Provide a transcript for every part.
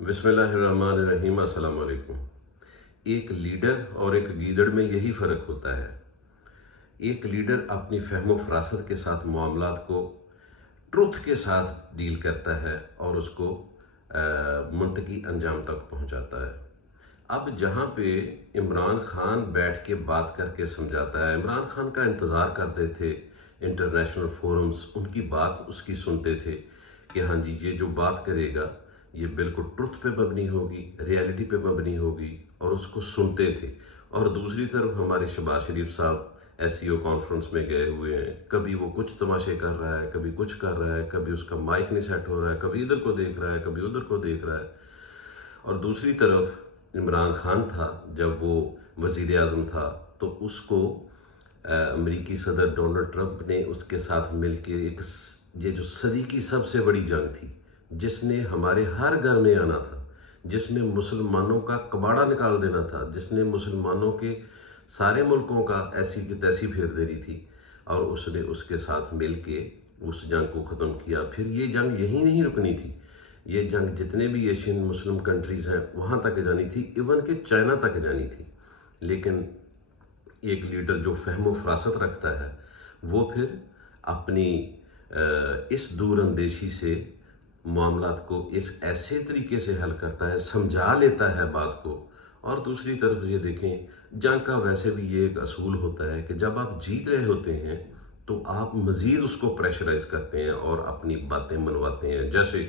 बिस्मिल्लाहिर्रहमानिर्रहीम। अस्सलाम वालेकुम। एक लीडर और एक गीदड़ में यही फ़र्क होता है। एक लीडर अपनी फ़हम फ़रासत के साथ मामलात को ट्रुथ के साथ डील करता है और उसको मुंतकी अंजाम तक पहुंचाता है। अब जहां पे इमरान खान बैठ के बात करके समझाता है, इमरान खान का इंतज़ार करते थे इंटरनेशनल फोरम्स, उनकी बात उसकी सुनते थे कि हाँ जी ये जो बात करेगा ये बिल्कुल ट्रुथ पे मबनी होगी, रियलिटी पे मबनी होगी, और उसको सुनते थे। और दूसरी तरफ हमारे शहबाज शरीफ साहब एसईओ कॉन्फ्रेंस में गए हुए हैं, कभी वो कुछ तमाशे कर रहा है, कभी कुछ कर रहा है, कभी उसका माइक नहीं सेट हो रहा है, कभी इधर को देख रहा है, कभी उधर को देख रहा है। और दूसरी तरफ इमरान खान था, जब वो वज़ीर आज़म था तो उसको अमेरिकी सदर डोनाल्ड ट्रंप ने उसके साथ मिलके ये जो सदी की सबसे बड़ी जंग थी, जिसने हमारे हर घर में आना था, जिसमें मुसलमानों का कबाड़ा निकाल देना था, जिसने मुसलमानों के सारे मुल्कों का ऐसी की तैसी फेर देनी थी, और उसने उसके साथ मिलके उस जंग को ख़त्म किया। फिर ये जंग यहीं नहीं रुकनी थी, ये जंग जितने भी एशियन मुस्लिम कंट्रीज़ हैं वहाँ तक जानी थी, इवन के चाइना तक जानी थी। लेकिन एक लीडर जो फ़हम फ़रासत रखता है वो फिर अपनी इस दूर अंदेशी से मामलात को इस ऐसे तरीके से हल करता है, समझा लेता है बात को। और दूसरी तरफ ये देखें, जंग का वैसे भी ये एक असूल होता है कि जब आप जीत रहे होते हैं तो आप मज़ीद उसको प्रेशराइज करते हैं और अपनी बातें मनवाते हैं। जैसे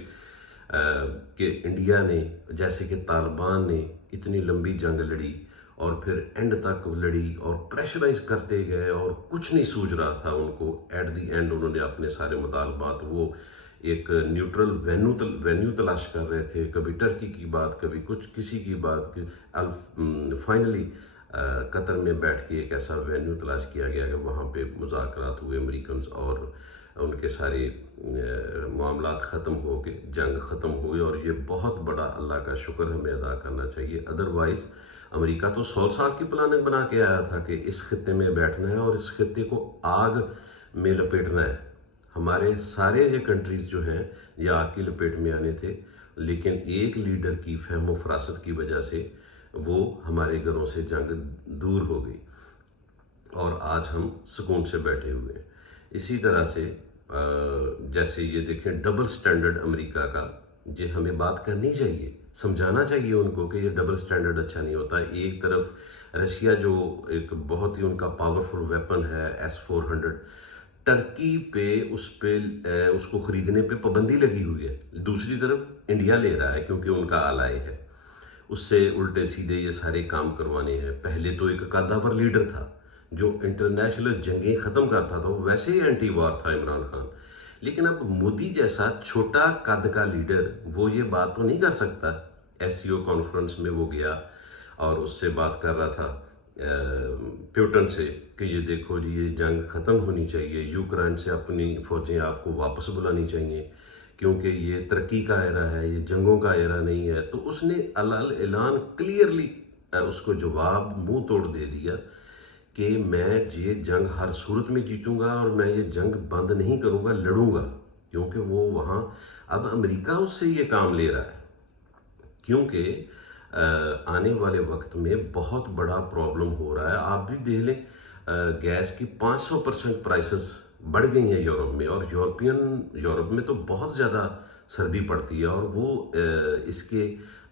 कि इंडिया ने, जैसे कि तालिबान ने इतनी लंबी जंग लड़ी और फिर एंड तक लड़ी और प्रेशराइज करते गए और कुछ नहीं सूझ रहा था उनको। एट दी एंड उन्होंने अपने सारे मुतालबात, वो एक न्यूट्रल वेन्यू तलाश कर रहे थे, कभी टर्की की बात, कभी कुछ किसी की बात की। फाइनली कतर में बैठ के एक ऐसा वेन्यू तलाश किया गया कि वहाँ पे मुज़ाकरात हुए, अमेरिकन और उनके सारे मामलात ख़त्म हो के जंग ख़त्म हुई। और ये बहुत बड़ा अल्लाह का शुक्र हमें अदा करना चाहिए। अदरवाइज़ अमेरिका तो 100 साल की प्लानिंग बना के आया था कि इस खत्ते में बैठना है और इस खत्ते को आग में लपेटना है। हमारे सारे ये कंट्रीज़ जो हैं ये आग की लपेट में आने थे, लेकिन एक लीडर की फ़हम फ़रासत की वजह से वो हमारे घरों से जंग दूर हो गई और आज हम सुकून से बैठे हुए हैं। इसी तरह से जैसे ये देखें डबल स्टैंडर्ड अमेरिका का, ये हमें बात करनी चाहिए, समझाना चाहिए उनको कि ये डबल स्टैंडर्ड अच्छा नहीं होता। एक तरफ रशिया जो एक बहुत ही उनका पावरफुल वेपन है S-400, टर्की पे उसको ख़रीदने पे पाबंदी लगी हुई है। दूसरी तरफ इंडिया ले रहा है क्योंकि उनका आलाय है, उससे उल्टे सीधे ये सारे काम करवाने हैं। पहले तो एक कद्दावर लीडर था जो इंटरनेशनल जंगें ख़त्म करता था, वो वैसे ही एंटी वार था इमरान खान। लेकिन अब मोदी जैसा छोटा कद का लीडर वो ये बात तो नहीं कर सकता। एसईओ कॉन्फ्रेंस में वो गया और उससे बात कर रहा था प्यूटन से कि ये देखो जी ये जंग ख़त्म होनी चाहिए, यूक्रेन से अपनी फ़ौजें आपको वापस बुलानी चाहिए क्योंकि ये तरक्की का एरा है, ये जंगों का एरा नहीं है। तो उसने ऐलान क्लियरली उसको जवाब मुंह तोड़ दे दिया कि मैं ये जंग हर सूरत में जीतूंगा और मैं ये जंग बंद नहीं करूंगा, लड़ूंगा। क्योंकि वो वहाँ अब अमेरिका उससे ये काम ले रहा है, क्योंकि आने वाले वक्त में बहुत बड़ा प्रॉब्लम हो रहा है। आप भी देख लें, गैस की 500% प्राइसेस बढ़ गई हैं यूरोप में, और यूरोप में तो बहुत ज़्यादा सर्दी पड़ती है और वो इसके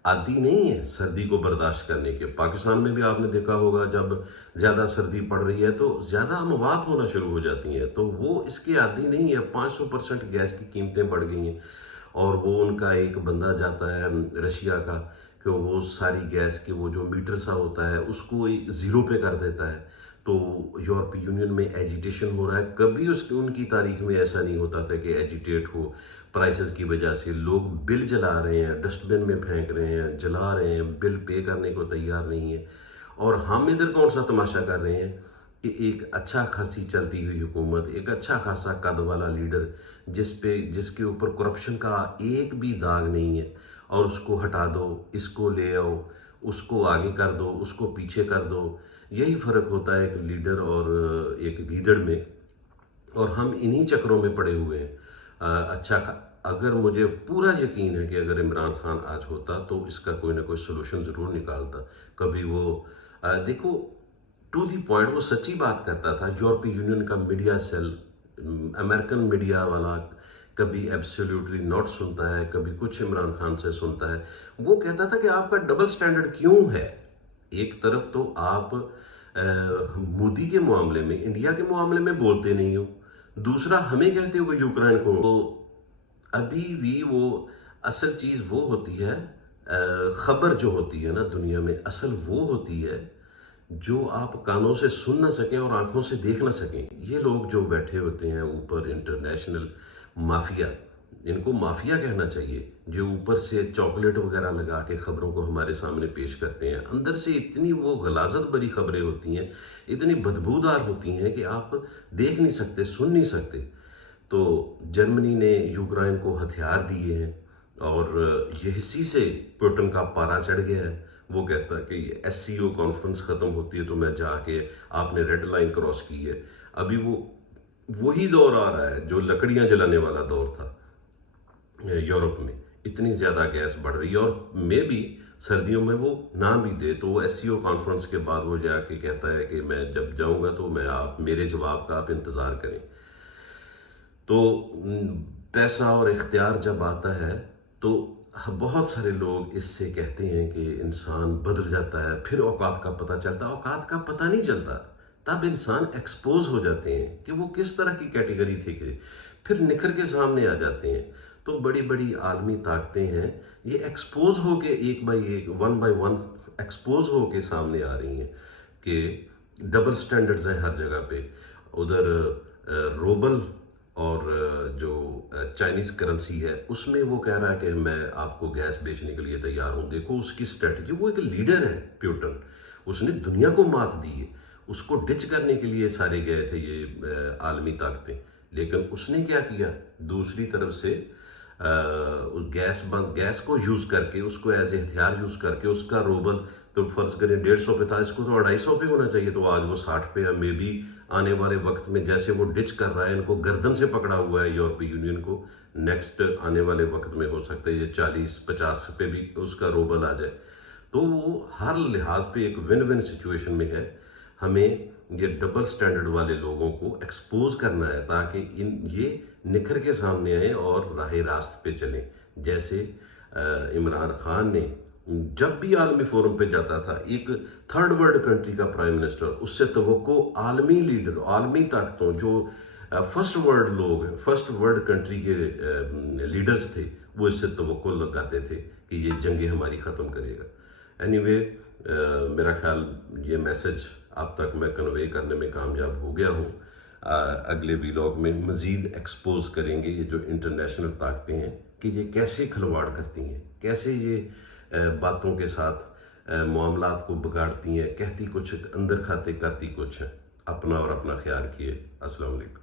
आदी नहीं है सर्दी को बर्दाश्त करने के। पाकिस्तान में भी आपने देखा होगा जब ज़्यादा सर्दी पड़ रही है तो ज़्यादा अमवात होना शुरू हो जाती हैं, तो वो इसके आदी नहीं है। 500% गैस की कीमतें बढ़ गई हैं और वो उनका एक बंदा जाता है रशिया का कि वो सारी गैस के वो जो मीटर सा होता है उसको ज़ीरो पे कर देता है। तो यूरोपीय यूनियन में एजिटेशन हो रहा है। कभी उनकी तारीख में ऐसा नहीं होता था कि एजिटेट हो प्राइसेस की वजह से। लोग बिल जला रहे हैं, डस्टबिन में फेंक रहे हैं, जला रहे हैं, बिल पे करने को तैयार नहीं है। और हम इधर कौन सा तमाशा कर रहे हैं कि एक अच्छा खासी चलती हुई हुकूमत, एक अच्छा खासा कद वाला लीडर जिसके ऊपर करप्शन का एक भी दाग नहीं है, और उसको हटा दो, इसको ले आओ, उसको आगे कर दो, उसको पीछे कर दो। यही फ़र्क होता है एक लीडर और एक गीदड़ में, और हम इन्हीं चक्रों में पड़े हुए हैं। अच्छा اگر مجھے پورا یقین ہے کہ اگر عمران خان آج ہوتا تو اس کا کوئی نہ کوئی سلوشن ضرور نکالتا. کبھی وہ دیکھو ٹو دی پوائنٹ وہ سچی بات کرتا تھا. یورپی یونین کا میڈیا سیل، امریکن میڈیا والا کبھی ایبسلیوٹلی ناٹ سنتا ہے، کبھی کچھ عمران خان سے سنتا ہے. وہ کہتا تھا کہ آپ کا ڈبل سٹینڈرڈ کیوں ہے؟ ایک طرف تو آپ مودی کے معاملے میں، انڈیا کے معاملے میں بولتے نہیں ہو، دوسرا ہمیں کہتے ہو کہ یوکرائن کو. تو ابھی بھی وہ اصل چیز وہ ہوتی ہے، خبر جو ہوتی ہے نا دنیا میں، اصل وہ ہوتی ہے جو آپ کانوں سے سن نہ سکیں اور آنکھوں سے دیکھ نہ سکیں. یہ لوگ جو بیٹھے ہوتے ہیں اوپر، انٹرنیشنل مافیا، ان کو مافیا کہنا چاہیے، جو اوپر سے چاکلیٹ وغیرہ لگا کے خبروں کو ہمارے سامنے پیش کرتے ہیں. اندر سے اتنی وہ غلاظت بھری خبریں ہوتی ہیں، اتنی بدبودار ہوتی ہیں کہ آپ دیکھ نہیں سکتے، سن نہیں سکتے. تو جرمنی نے یوکرائن کو ہتھیار دیے ہیں اور اسی سے پوٹن کا پارا چڑھ گیا ہے. وہ کہتا ہے کہ یہ ایس سی او کانفرنس ختم ہوتی ہے تو میں جا کے، آپ نے ریڈ لائن کراس کی ہے. ابھی وہی دور آ رہا ہے جو لکڑیاں جلانے والا دور تھا یورپ میں. اتنی زیادہ گیس بڑھ رہی ہے، اور میں بھی سردیوں میں وہ نہ بھی دے تو وہ ایس سی او کانفرنس کے بعد وہ جا کے کہتا ہے کہ میں جب جاؤں گا تو میرے جواب کا آپ انتظار کریں. تو پیسہ اور اختیار جب آتا ہے تو بہت سارے لوگ اس سے کہتے ہیں کہ انسان بدل جاتا ہے، پھر اوقات کا پتہ چلتا. اوقات کا پتہ نہیں چلتا، تب انسان ایکسپوز ہو جاتے ہیں کہ وہ کس طرح کی کیٹیگری تھی، کہ پھر نکھر کے سامنے آ جاتے ہیں. تو بڑی بڑی عالمی طاقتیں ہیں، یہ ایکسپوز ہو کے ایک بائی ایک، ون بائی ون ایکسپوز ہو کے سامنے آ رہی ہیں کہ ڈبل سٹینڈرڈز ہیں ہر جگہ پہ. ادھر روبل اور جو چائنیز کرنسی ہے اس میں وہ کہہ رہا ہے کہ میں آپ کو گیس بیچنے کے لیے تیار ہوں. دیکھو اس کی اسٹریٹجی، وہ ایک لیڈر ہے پیوٹن، اس نے دنیا کو مات دی ہے. اس کو ڈچ کرنے کے لیے سارے گئے تھے یہ عالمی طاقتیں، لیکن اس نے کیا کیا؟ دوسری طرف سے گیس کو یوز کر کے، اس کو ایز اے ہتھیار یوز کر کے، اس کا روبل تو فرض کریں 150 پہ تھا، اس کو تو 250 پہ ہونا چاہیے، تو آج وہ 60 پہ ہے. میں بھی آنے والے وقت میں جیسے وہ ڈچ کر رہا ہے، ان کو گردن سے پکڑا ہوا ہے یورپی یونین کو، نیکسٹ آنے والے وقت میں ہو سکتا ہے یہ 40-50 پہ بھی اس کا روبل آ جائے. تو وہ ہر لحاظ پہ ایک ون ون سچویشن میں ہے. ہمیں یہ ڈبل سٹینڈرڈ والے لوگوں کو ایکسپوز کرنا ہے تاکہ یہ نکھر کے سامنے آئیں اور راہ راست پہ چلیں. جیسے عمران خان نے جب بھی عالمی فورم پہ جاتا تھا، ایک تھرڈ ورلڈ کنٹری کا پرائم منسٹر، اس سے توقع عالمی لیڈر، عالمی طاقتوں، جو فرسٹ ورلڈ لوگ ہیں، فرسٹ ورلڈ کنٹری کے لیڈرز تھے، وہ اس سے توقع لگاتے تھے کہ یہ جنگیں ہماری ختم کرے گا. اینی وے میرا خیال یہ میسج آپ تک میں کنوے کرنے میں کامیاب ہو گیا ہوں. اگلے ویلاگ میں مزید ایکسپوز کریں گے یہ جو انٹرنیشنل طاقتیں ہیں کہ یہ کیسے کھلواڑ کرتی ہیں، کیسے یہ باتوں کے ساتھ معاملات کو بگاڑتی ہیں، کہتی کچھ اندر کھاتے کرتی کچھ. اپنا اور اپنا خیال کیے. السلام علیکم.